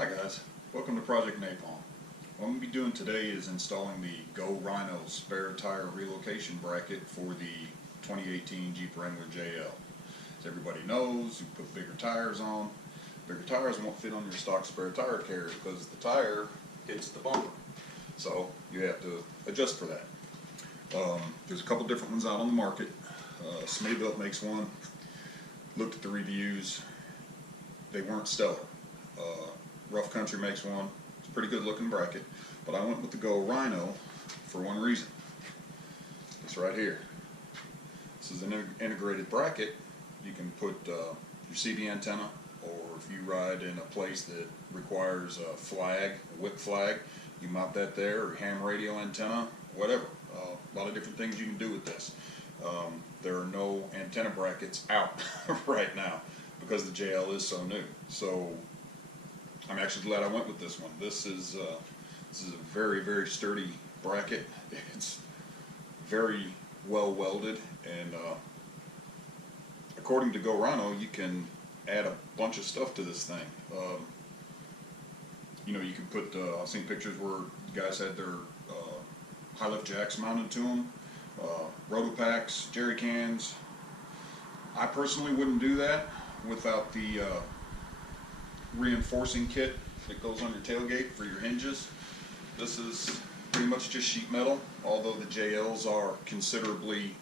Hi guys, welcome to Project Napalm. What I'm going to be doing today is installing the Go Rhino spare tire relocation bracket for the 2018 Jeep Wrangler JL. As everybody knows, you put bigger tires on. Bigger tires won't fit on your stock spare tire carrier because the tire hits the bumper. So you have to adjust for that. There's a couple different ones out on the market. Smittybilt makes one. Looked at the reviews. They weren't stellar. Rough Country makes one. It's a pretty good looking bracket, but I went with the Go Rhino for one reason. It's right here. This is an integrated bracket. You can put your CB antenna, or if you ride in a place that requires a flag, a whip flag, you mount that there, or ham radio antenna, whatever. A lot of different things you can do with this. There are no antenna brackets out right now because the JL is so new. So I'm actually glad I went with this one. This is a very, very sturdy bracket. It's very well welded, and according to Go Rhino, you can add a bunch of stuff to this thing. You know, you can put, I've seen pictures where guys had their high lift jacks mounted to them, rotopacks, jerry cans. I personally wouldn't do that without the reinforcing kit that goes on your tailgate for your hinges. This is pretty much just sheet metal, although the JLs are considerably,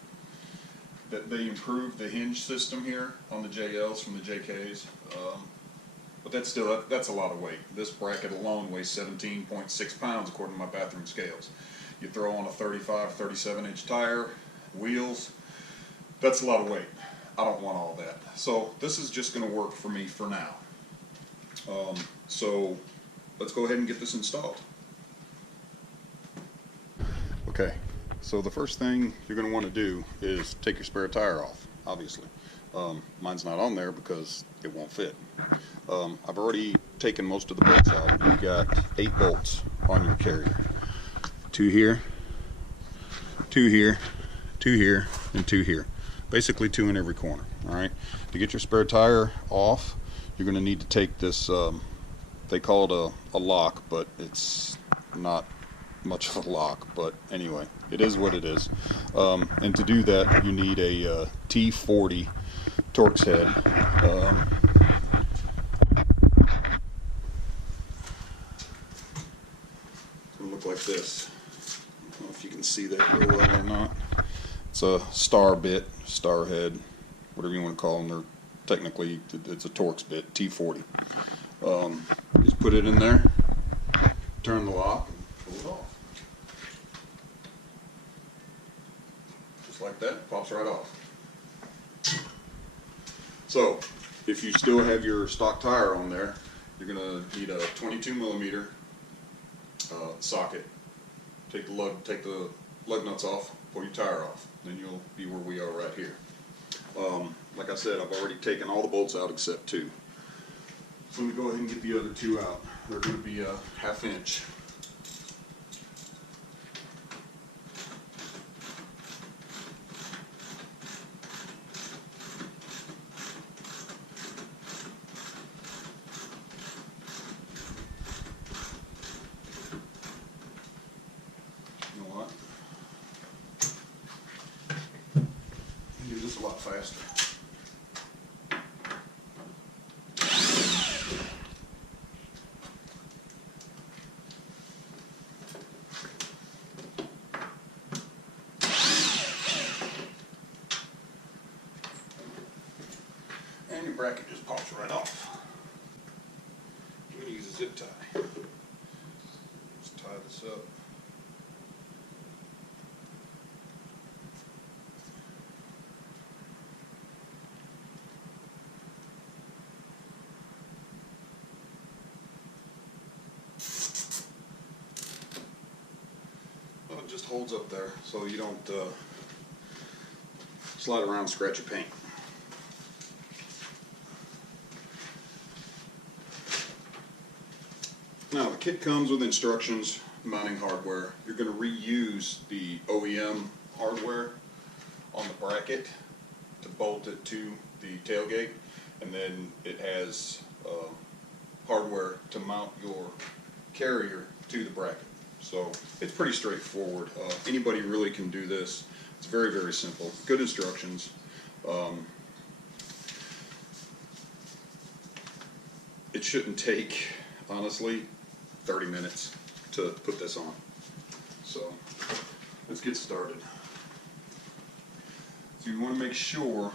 that they improved the hinge system here on the JLs from the JKs, but that's still, that's a lot of weight. This bracket alone weighs 17.6 pounds according to my bathroom scales. You throw on a 35, 37 inch tire, wheels, that's a lot of weight. I don't want all that. So this is just going to work for me for now. So let's go ahead and get this installed. Okay, so the first thing you're going to want to do is take your spare tire off, obviously. Mine's not on there because it won't fit. I've already taken most of the bolts out. You've got 8 bolts on your carrier. 2 here, 2 here, 2 here, and 2 here. Basically 2 in every corner. Alright, to get your spare tire off, you're going to need to take this, they call it a lock, but it's not much of a lock, but anyway, it is what it is. And to do that, you need a T40 Torx head. It's going to look like this. I don't know if you can see that real well or not. It's a star bit, star head, whatever you want to call them. They're technically, it's a Torx bit, T40. Just put it in there, turn the lock, and pull it off. Just like that, it pops right off. So, if you still have your stock tire on there, you're going to need a 22 millimeter socket. Take the lug nuts off, pull your tire off, then you'll be where we are right here. Like I said, I've already taken all the bolts out except 2. So let me go ahead and get the other 2 out. They're going to be a 1/2 inch. You know what? Do this a lot faster. And your bracket just pops right off. I'm going to use a zip tie. Just tie this up. Well, it just holds up there so you don't slide around and scratch your paint. Now the kit comes with instructions, mounting hardware. You're going to reuse the OEM hardware on the bracket to bolt it to the tailgate, and then it has hardware to mount your carrier to the bracket. So it's pretty straightforward. Anybody really can do this. It's very, very simple. Good instructions. It shouldn't take, honestly, 30 minutes to put this on. So let's get started. So you want to make sure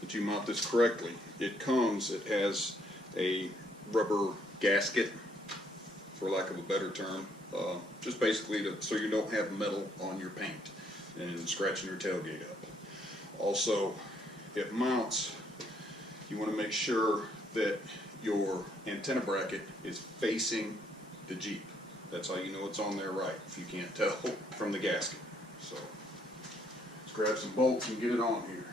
that you mount this correctly. It has a rubber gasket, for lack of a better term, just basically so you don't have metal on your paint and scratching your tailgate up. Also, it mounts, you want to make sure that your antenna bracket is facing the Jeep. That's how you know it's on there right, if you can't tell from the gasket. So let's grab some bolts and get it on here.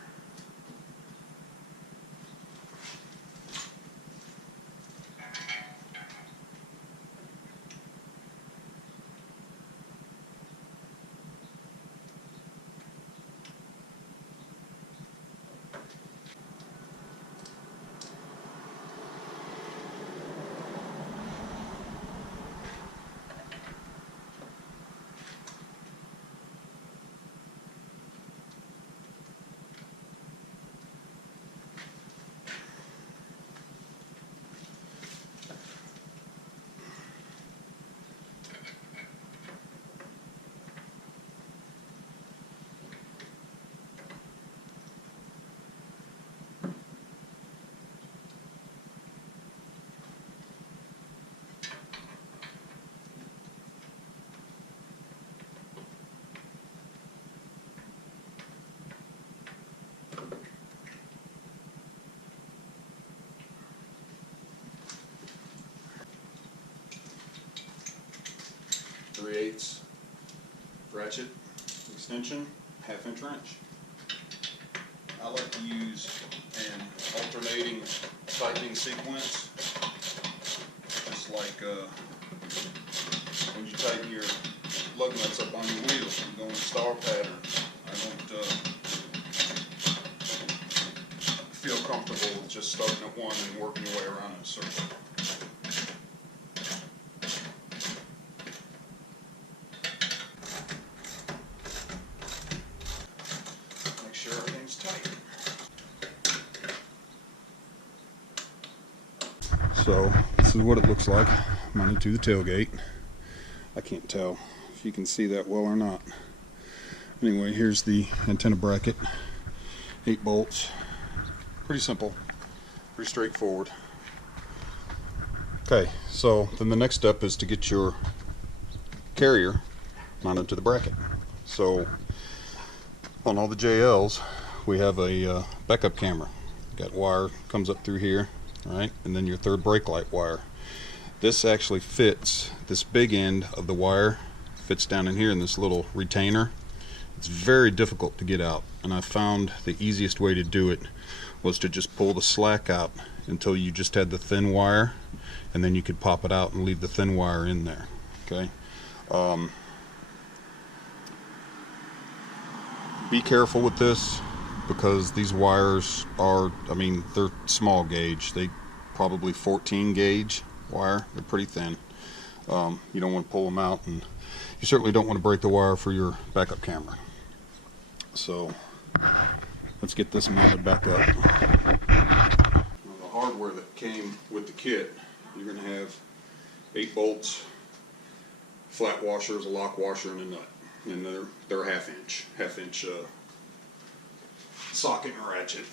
.3/8 ratchet extension, 1/2 inch wrench. I like to use an alternating tightening sequence, just like when you tighten your lug nuts up on your wheels. You go in star pattern. I don't feel comfortable with just starting at one and working your way around in a circle. So this is what it looks like mounted to the tailgate. I can't tell if you can see that well or not. Anyway, here's the antenna bracket. 8 bolts. Pretty simple, pretty straightforward. Okay, so then the next step is to get your carrier mounted to the bracket. So on all the JLs, we have a backup camera. Got wire comes up through here. Right, and then your third brake light wire. This actually fits, this big end of the wire fits down in here in this little retainer. It's very difficult to get out, and I found the easiest way to do it was to just pull the slack out until you just had the thin wire, and then you could pop it out and leave the thin wire in there. Okay. Be careful with this, because these wires are, they're small gauge. They probably 14 gauge wire. They're pretty thin. You don't want to pull them out, and you certainly don't want to break the wire for your backup camera. So let's get this mounted back up. Now, the hardware that came with the kit, you're going to have 8 bolts, flat washers, a lock washer, and a nut. And they're 1/2 inch socket and ratchet.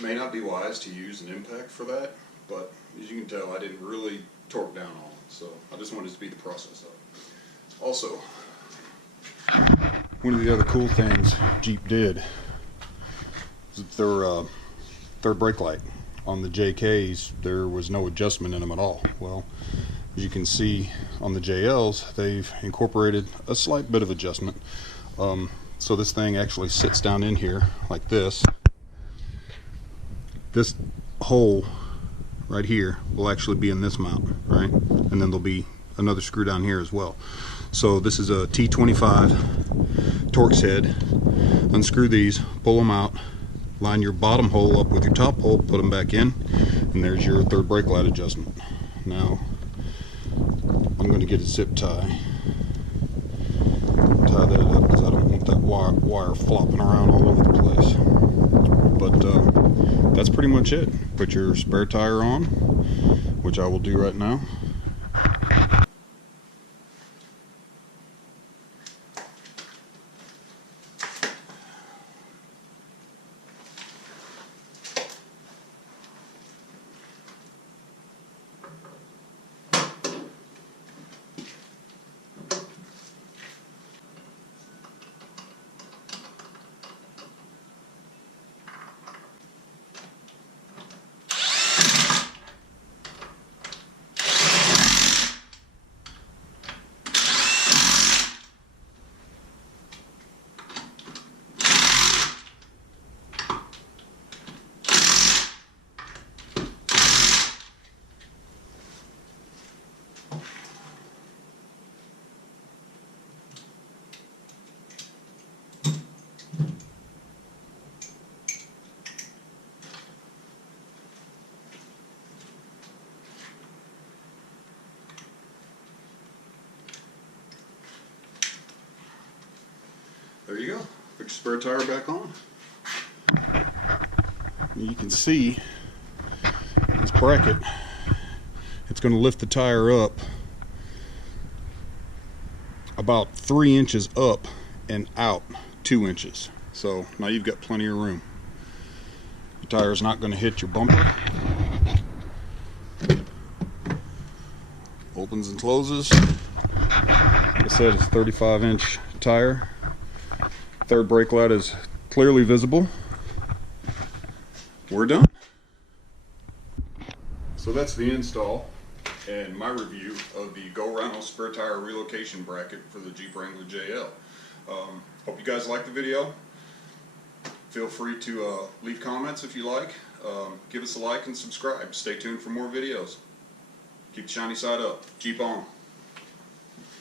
may not be wise to use an impact for that, but as you can tell, I didn't really torque down on it, so I just wanted to speed the process up. Also, one of the other cool things Jeep did was their third brake light. On the JKs, there was no adjustment in them at all. Well, as you can see on the JLs, they've incorporated a slight bit of adjustment. So this thing actually sits down in here like this. This hole right here will actually be in this mount, right? And then there'll be another screw down here as well. So this is a T25 Torx head. Unscrew these, pull them out, line your bottom hole up with your top hole, put them back in, and there's your third brake light adjustment. Now I'm going to get a zip tie, tie that up because I don't want that wire flopping around all over the place. But that's pretty much it. Put your spare tire on, which I will do right now. There you go. Put your spare tire back on. You can see this bracket, it's going to lift the tire up about 3 inches up and out 2 inches. So now you've got plenty of room. Your tire's not going to hit your bumper. Opens and closes. Like I said, it's a 35-inch tire. Third brake light is clearly visible. We're done. So that's the install and my review of the Go Rhino spare tire relocation bracket for the Jeep Wrangler JL. Hope you guys liked the video. Feel free to leave comments if you like. Give us a like and subscribe. Stay tuned for more videos. Keep the shiny side up. Jeep on.